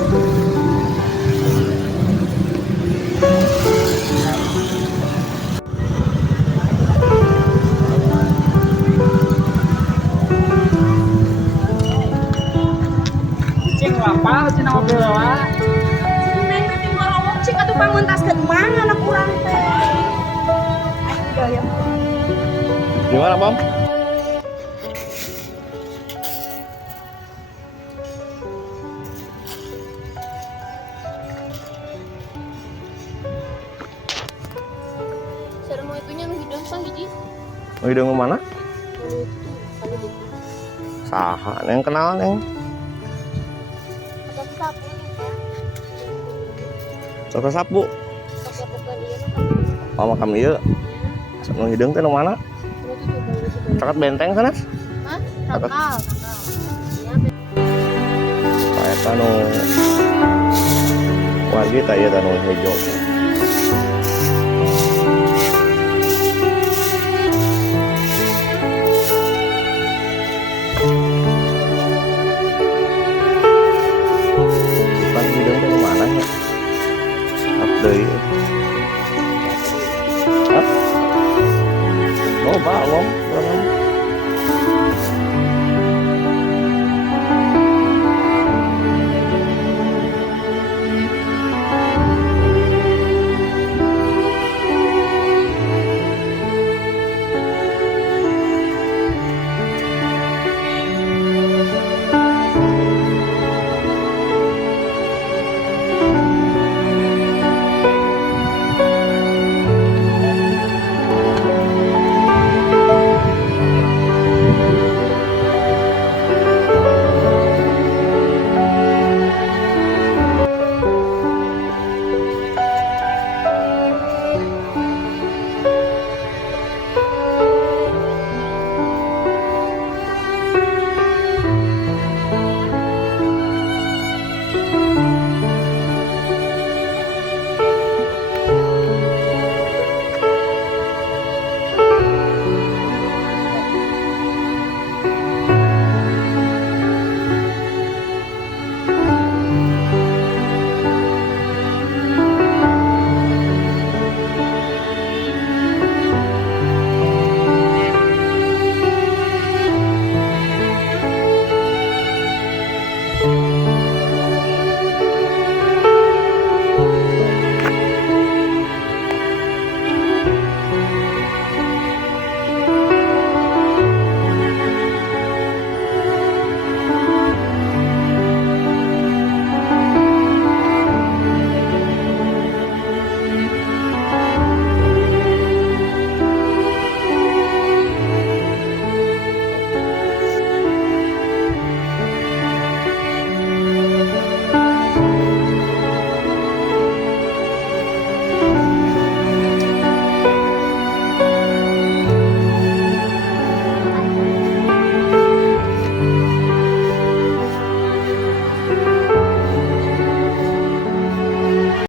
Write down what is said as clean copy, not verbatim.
Cing lapar cina mobil lewat. Neng teh ngorong cing atuh panguntas ke mana anak urang teh. Ayo gaya. Gimana, Bang? Sareng mau itunya nu hidung sang hiji. Mau hidung mana? Kalau itu kalau gitu. Saha neng kenal neng. Ada sapu ya. Sok sapu. Pakai depan ieu mah. Oh makam ieu. Nu hidung teh nu mana? Caket benteng sana. Hah? Tangkal. Iya, Eta nu wajib aya nu hijau.